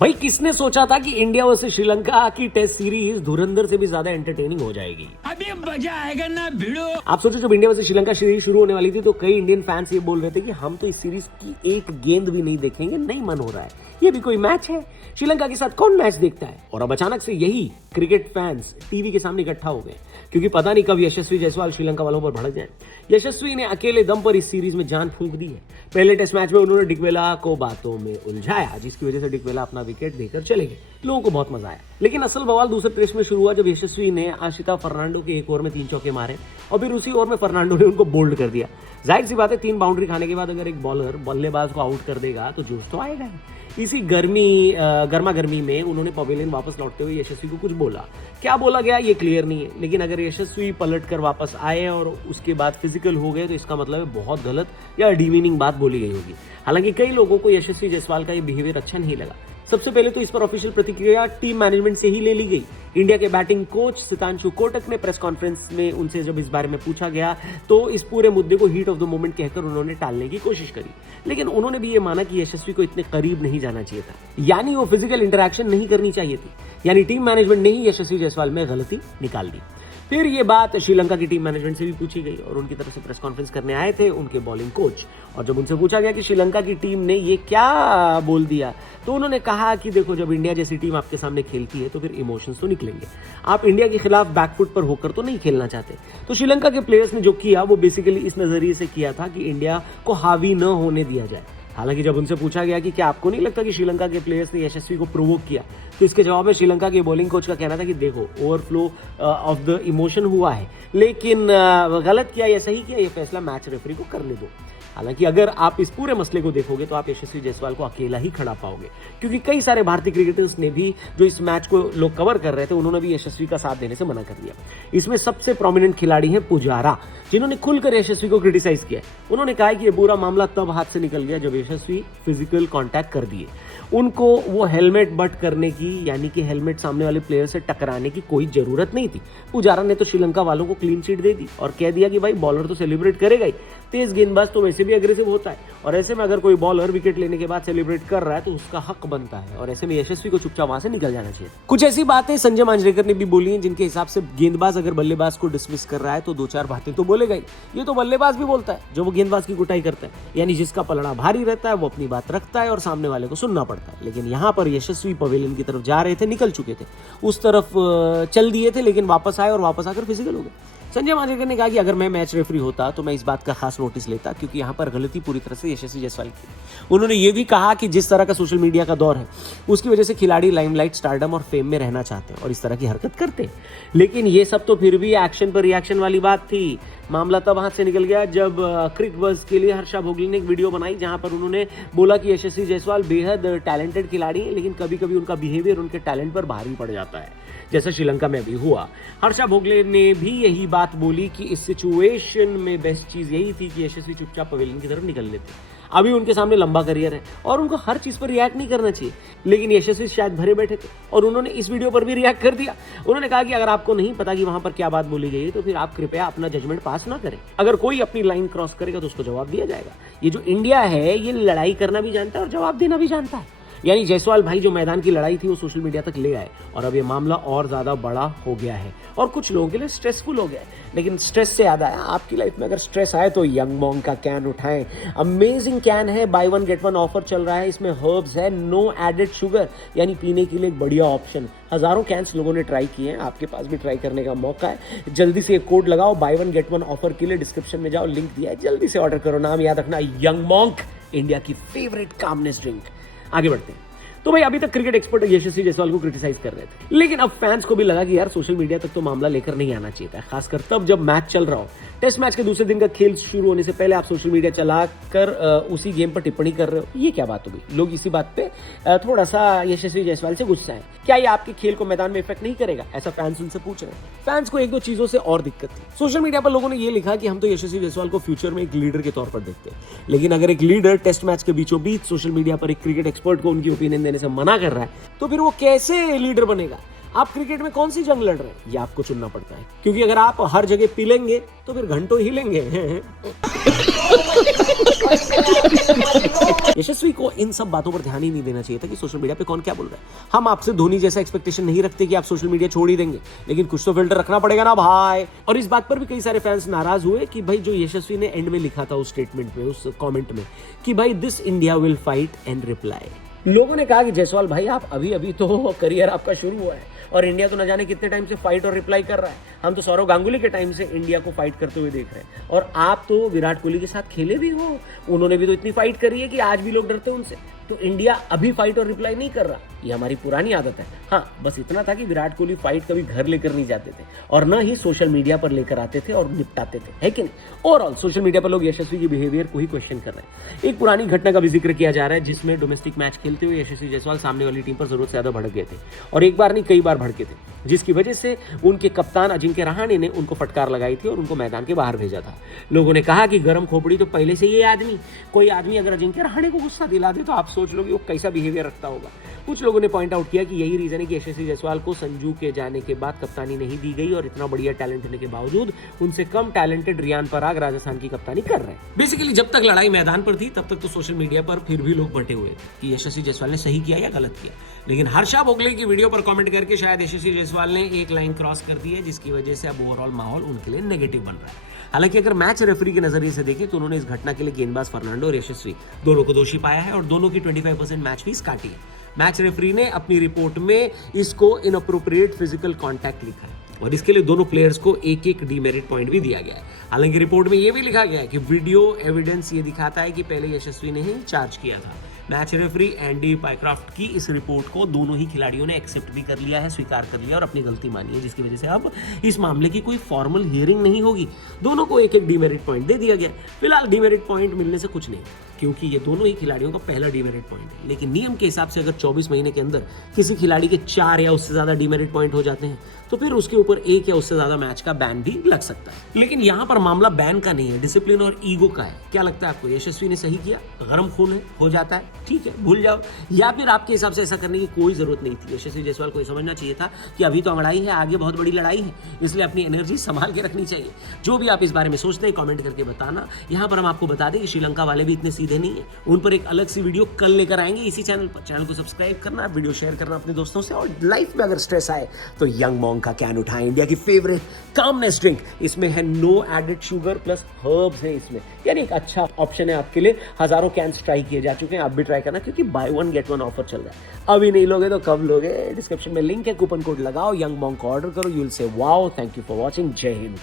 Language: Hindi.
भाई किसने सोचा था कि इंडिया वर्सेस श्रीलंका की टेस्ट सीरीज धुरंधर से भी ज्यादा एंटरटेनिंग हो जाएगी। अभी मजा आएगा ना भिड़ो। आप सोचो जब इंडिया वर्सेस श्रीलंका सीरीज शुरू होने वाली थी तो कई इंडियन फैंस ये बोल रहे थे कि हम तो इस सीरीज की एक गेंद भी नहीं देखेंगे, नहीं मन हो रहा है, ये भी कोई मैच है, श्रीलंका के साथ कौन मैच देखता है। और अब अचानक से यही क्रिकेट फैंस टीवी के सामने इकट्ठा हो गए क्योंकि पता नहीं कब यशस्वी जायसवाल श्रीलंका वालों पर भड़क जाए। यशस्वी ने अकेले दम पर इस सीरीज में जान फूंक दी है। पहले टेस्ट मैच में उन्होंने डिकवेला को बातों में उलझाया जिसकी वजह से डिकवेला अपना विकेट देकर चले गए। लोगों को बहुत मजा आया, लेकिन असल बवाल दूसरे टेस्ट में शुरू हुआ जब यशस्वी ने आशिता फर्नांडो के एक ओवर में 3 चौके मारे और फिर उसी ओवर में फर्नांडो ने उनको बोल्ड कर दिया। जाहिर सी बात है 3 बाउंड्री खाने के बाद अगर एक बॉलर बल्लेबाज को आउट कर देगा तो जोश तो आएगा ही। इसी गर्मा गर्मी में उन्होंने पवेलियन वापस लौटते हुए यशस्वी को कुछ बोला। क्या बोला गया ये क्लियर नहीं है, लेकिन अगर यशस्वी पलट कर वापस आए और उसके बाद फिजिकल हो गए तो इसका मतलब है बहुत गलत या डिमीनिंग बात बोली गई होगी। हालांकि कई लोगों को यशस्वी जायसवाल का ये बिहेवियर अच्छा नहीं लगा। सबसे पहले तो इस पर ऑफिशियल प्रतिक्रिया टीम मैनेजमेंट से ही ले ली गई। इंडिया के बैटिंग कोच सितांशु कोटक ने प्रेस कॉन्फ्रेंस में उनसे जब इस बारे में पूछा गया तो इस पूरे मुद्दे को हीट ऑफ द मोमेंट कहकर उन्होंने टालने की कोशिश करी, लेकिन उन्होंने भी ये माना कि यशस्वी को इतने करीब नहीं जाना चाहिए था, यानी वो फिजिकल इंटरैक्शन नहीं करनी चाहिए थी, यानी टीम मैनेजमेंट ने ही यशस्वी जायसवाल में गलती निकाल दी। फिर ये बात श्रीलंका की टीम मैनेजमेंट से भी पूछी गई और उनकी तरफ से प्रेस कॉन्फ्रेंस करने आए थे उनके बॉलिंग कोच, और जब उनसे पूछा गया कि श्रीलंका की टीम ने ये क्या बोल दिया तो उन्होंने कहा कि देखो जब इंडिया जैसी टीम आपके सामने खेलती है तो फिर इमोशंस तो निकलेंगे। आप इंडिया के खिलाफ बैकफुट पर होकर तो नहीं खेलना चाहते। तो श्रीलंका के प्लेयर्स ने जो किया वो बेसिकली इस नजरिए से किया था कि इंडिया को हावी न होने दिया जाए। हालांकि जब उनसे पूछा गया कि क्या आपको नहीं लगता कि श्रीलंका के प्लेयर्स ने यशस्वी को प्रोवोक किया, तो इसके जवाब में श्रीलंका के बॉलिंग कोच का कहना था कि देखो ओवरफ्लो ऑफ द इमोशन हुआ है, लेकिन गलत किया या सही किया ये फैसला मैच रेफरी को करने दो। हालांकि अगर आप इस पूरे मसले को देखोगे तो आप यशस्वी जायसवाल को अकेला ही खड़ा पाओगे, क्योंकि कई सारे भारतीय क्रिकेटर्स ने भी जो इस मैच को लोग कवर कर रहे थे उन्होंने भी यशस्वी का साथ देने से मना कर दिया। इसमें सबसे प्रोमिनेंट खिलाड़ी हैं पुजारा, जिन्होंने खुलकर यशस्वी को क्रिटिसाइज किया। उन्होंने कहा कि ये पूरा मामला तब हाथ से निकल गया जब यशस्वी फिजिकल कांटेक्ट कर दिए। उनको वो हेलमेट बट करने की, यानी कि हेलमेट सामने वाले प्लेयर से टकराने की कोई जरूरत नहीं थी। पुजारा ने तो श्रीलंका वालों को क्लीन चिट दे दी और कह दिया कि भाई बॉलर तो सेलिब्रेट करेगा ही, तेज गेंदबाज तो वैसे भी एग्रेसिव होता है, और ऐसे में अगर कोई बॉलर विकेट लेने के बाद सेलिब्रेट कर रहा है तो उसका हक बनता है, और ऐसे में यशस्वी को चुपचाप वहां से निकल जाना चाहिए। कुछ ऐसी बातें संजय मांजरेकर ने भी बोली हैं जिनके हिसाब से गेंदबाज अगर बल्लेबाज को डिसमिस कर रहा है तो 2-4 बातें तो बोलेगा ही। ये तो बल्लेबाज भी बोलता है जो वो गेंदबाज की कुटाई करता है, यानी जिसका पलड़ा भारी रहता है वो अपनी बात रखता है और सामने वाले को सुनना पड़ता है। लेकिन यहाँ पर यशस्वी पवेलियन की तरफ जा रहे थे, निकल चुके थे, उस तरफ चल दिए थे, लेकिन वापस आए और वापस आकर फिजिकल हो गए। संजय मांजरेकर ने कहा कि अगर मैं मैच रेफरी होता तो मैं इस बात का खास नोटिस लेता, क्योंकि यहाँ पर गलती पूरी तरह से यशस्वी जायसवाल की। उन्होंने ये भी कहा कि जिस तरह का सोशल मीडिया का दौर है उसकी वजह से खिलाड़ी लाइमलाइट, स्टारडम और फेम में रहना चाहते हैं और इस तरह की हरकत करते हैं, लेकिन ये सब तो फिर भी एक्शन पर रिएक्शन वाली बात थी। मामला तब हाथ से निकल गया जब क्रिक बज़ के लिए हर्षा भोगले ने एक वीडियो बनाई जहां पर उन्होंने बोला कि यशस्वी जायसवाल बेहद टैलेंटेड खिलाड़ी है, लेकिन कभी कभी उनका बिहेवियर उनके टैलेंट पर भारी पड़ जाता है, जैसा श्रीलंका में भी हुआ। हर्षा भोगले ने भी यही बात बोली कि इस सिचुएशन में बेस्ट चीज यही थी कि यशस्वी चुपचाप पवेलियन की तरफ निकल लेते। अभी उनके सामने लंबा करियर है और उनको हर चीज पर रिएक्ट नहीं करना चाहिए, लेकिन यशस्वी शायद भरे बैठे थे और उन्होंने इस वीडियो पर भी रिएक्ट कर दिया। उन्होंने कहा कि अगर आपको नहीं पता कि वहां पर क्या बात बोली गई है तो फिर आप कृपया अपना जजमेंट पास ना करें। अगर कोई अपनी लाइन क्रॉस करेगा तो उसको जवाब दिया जाएगा। ये जो इंडिया है ये लड़ाई करना भी जानता है और जवाब देना भी जानता है, यानी जायसवाल भाई जो मैदान की लड़ाई थी वो सोशल मीडिया तक ले आए और अब ये मामला और ज्यादा बड़ा हो गया है और कुछ लोगों के लिए स्ट्रेसफुल हो गया है। लेकिन स्ट्रेस से याद आया, आपकी लाइफ में अगर स्ट्रेस आए तो यंग मॉन्क का कैन उठाएं। अमेजिंग कैन है, बाय 1 गेट 1 ऑफर चल रहा है। इसमें हर्ब्स है, नो एडेड शुगर, यानी पीने के लिए एक बढ़िया ऑप्शन। हजारों कैंस लोगों ने ट्राई किए हैं, आपके पास भी ट्राई करने का मौका है। जल्दी से एक कोड लगाओ, बाय 1 गेट 1 ऑफर के लिए डिस्क्रिप्शन में जाओ, लिंक दिया है, जल्दी से ऑर्डर करो। नाम याद रखना, यंग मॉन्क, इंडिया की फेवरेट कामनेस ड्रिंक। आगे बढ़ते हैं। तो भाई अभी तक क्रिकेट एक्सपर्ट यशस्वी जायसवाल को क्रिटिसाइज कर रहे थे, लेकिन अब फैंस को भी लगा कि यार सोशल मीडिया तक तो मामला लेकर नहीं आना चाहिए था, खासकर तब जब मैच चल रहा हो। टेस्ट मैच के दूसरे दिन का खेल शुरू होने से पहले आप सोशल मीडिया चलाकर उसी गेम पर टिप्पणी कर रहे हो, ये क्या बात हो गई। लोग इसी बात पे थोड़ा सा यशस्वी जायसवाल से गुस्सा है। क्या ये आपके खेल को मैदान में इफेक्ट नहीं करेगा, ऐसा फैंस उनसे पूछ रहे हैं। फैंस को 1-2 चीजों से और दिक्कत थी। सोशल मीडिया पर लोगों ने ये लिखा कि हम तो यशस्वी जायसवाल को फ्यूचर में एक लीडर के तौर पर देखते हैं, लेकिन अगर एक लीडर टेस्ट मैच के बीचों बीच सोशल मीडिया पर एक क्रिकेट एक्सपर्ट को उनकी ओपिनियन देने से मना कर रहा है तो फिर वो कैसे लीडर बनेगा। आप क्रिकेट में कौन सी जंग लड़ रहे हैं ये आपको चुनना पड़ता है, क्योंकि अगर आप हर जगह पी लेंगे तो फिर घंटों ही लेंगे। यशस्वी को इन सब बातों पर ध्यान ही नहीं देना चाहिए था कि सोशल मीडिया पे कौन क्या बोल रहा है। हम आपसे धोनी जैसा एक्सपेक्टेशन नहीं रखते कि आप सोशल मीडिया छोड़ ही देंगे, लेकिन कुछ तो फिल्टर रखना पड़ेगा ना भाई। और इस बात पर भी कई सारे फैंस नाराज हुए कि भाई जो यशस्वी ने एंड में लिखा था उस स्टेटमेंट में, उस कमेंट में, कि भाई this India will fight and reply. लोगों ने कहा कि जायसवाल भाई आप अभी तो करियर आपका शुरू हुआ है और इंडिया तो न जाने कितने टाइम से फाइट और रिप्लाई कर रहा है। हम तो सौरव गांगुली के टाइम से इंडिया को फाइट करते हुए देख रहे हैं और आप तो विराट कोहली के साथ खेले भी हो, उन्होंने भी तो इतनी फाइट करी है कि आज भी लोग डरते हैं उनसे। तो इंडिया अभी फाइट और रिप्लाई नहीं कर रहा, ये हमारी पुरानी आदत है। हाँ, बस इतना था कि विराट कोहली फाइट कभी घर लेकर नहीं जाते थे और न ही सोशल मीडिया पर लेकर आते थे और निपटाते थे, है कि नहीं। ओवरऑल सोशल मीडिया पर लोग यशस्वी की बिहेवियर को ही क्वेश्चन कर रहे हैं। एक पुरानी घटना का भी जिक्र किया जा रहा है जिसमें डोमेस्टिक मैच खेलते हुए यशस्वी जायसवाल सामने वाली टीम पर जरूरत से ज्यादा भड़क गए थे और एक बार नहीं कई बार भड़के थे, जिसकी वजह से उनके कप्तान अजिंक्य रहाणे ने उनको फटकार लगाई थी और उनको मैदान के बाहर भेजा था। लोगों ने कहा कि गरम खोपड़ी तो पहले से ये आदमी, कोई आदमी अगर अजिंक्य रहाणे को गुस्सा दिला दे तो आप सोच लो कि वो कैसा बिहेवियर रखता होगा। कुछ लोगों ने पॉइंट आउट किया कि यही रीजन है कि यशस्वी जायसवाल को संजू के जाने के बाद कप्तानी नहीं दी गई और इतना बढ़िया टैलेंट होने के बावजूद उनसे कम टैलेंटेड रियान पराग राजस्थान की कप्तानी कर रहे हैं। बेसिकली जब तक लड़ाई मैदान पर थी तब तक तो सोशल मीडिया पर फिर भी लोग बंटे हुए कि यशस्वी जायसवाल ने सही किया या गलत किया, लेकिन हर्षा भोगले की वीडियो पर कमेंट करके शायद यशस्वी जायसवाल ने एक लाइन क्रॉस कर दी है, जिसकी वजह से अब ओवरऑल माहौल उनके लिए नेगेटिव बन रहा है। हालांकि अगर मैच रेफरी के नजरिए से देखें तो उन्होंने इस घटना के लिए गेंदबाज फर्नांडो और यशस्वी दोनों को दोषी पाया है और दोनों की 25% मैच फीस काटी है। मैच रेफरी ने अपनी रिपोर्ट में इसको इनअप्रोप्रिएट फिजिकल कांटेक्ट लिखा है और इसके लिए दोनों प्लेयर्स को एक एक डीमेरिट पॉइंट भी दिया गया है। हालांकि रिपोर्ट में यह भी लिखा गया है कि वीडियो एविडेंस ये दिखाता है कि पहले यशस्वी ने ही चार्ज किया था। मैच रेफरी एंडी पाइक्राफ्ट की इस रिपोर्ट को दोनों ही खिलाड़ियों ने एक्सेप्ट भी कर लिया है, स्वीकार कर लिया और अपनी गलती मानी है, जिसकी वजह से अब इस मामले की कोई फॉर्मल हियरिंग नहीं होगी। दोनों को एक एक डीमेरिट पॉइंट दे दिया गया। फिलहाल डीमेरिट पॉइंट मिलने से कुछ नहीं, क्योंकि ये दोनों ही खिलाड़ियों का पहला डीमेरिट पॉइंट है, लेकिन नियम के हिसाब से अगर 24 महीने के अंदर किसी खिलाड़ी के 4 या उससे ज्यादा डीमेरिट पॉइंट हो जाते हैं तो फिर उसके ऊपर 1 या उससे ज्यादा मैच का बैन भी लग सकता है। लेकिन यहाँ पर मामला बैन का नहीं है, डिसिप्लिन और ईगो का है। क्या लगता है आपको, यशस्वी ने सही किया, गरम खून है, हो जाता है, ठीक है, भूल जाओ, या फिर आपके हिसाब से ऐसा करने की कोई जरूरत नहीं थी? यशस्वी जायसवाल को समझना चाहिए था कि अभी तो अंगड़ाई है, आगे बहुत बड़ी लड़ाई है, इसलिए अपनी एनर्जी संभाल के रखनी चाहिए। जो भी आप इस बारे में सोचते हैं कमेंट करके बताना। यहाँ पर हम आपको बता दें कि श्रीलंका वाले भी इतने सीधे नहीं है, उन पर एक अलग सी वीडियो कल लेकर आएंगे इसी चैनल पर। चैनल को सब्सक्राइब करना, वीडियो शेयर करना अपने दोस्तों से, और लाइफ में अगर स्ट्रेस आए तो यंग मॉन्क का कैन उठाएं, इंडिया की फेवरेट कामनेस ड्रिंक। इसमें है no added sugar plus herbs है इसमें, यानी एक अच्छा ऑप्शन है आपके लिए। हजारों कैंस ट्राई किए जा चुके हैं, आप भी ट्राई करना, क्योंकि बाय 1 गेट 1 ऑफर चल रहा है। अभी नहीं लोगे तो कब लोगे? डिस्क्रिप्शन में लिंक है, कूपन कोड लगाओ, यंग मॉन्क को ऑर्डर करो, you will say wow. Thank you for watching, जय हिंद।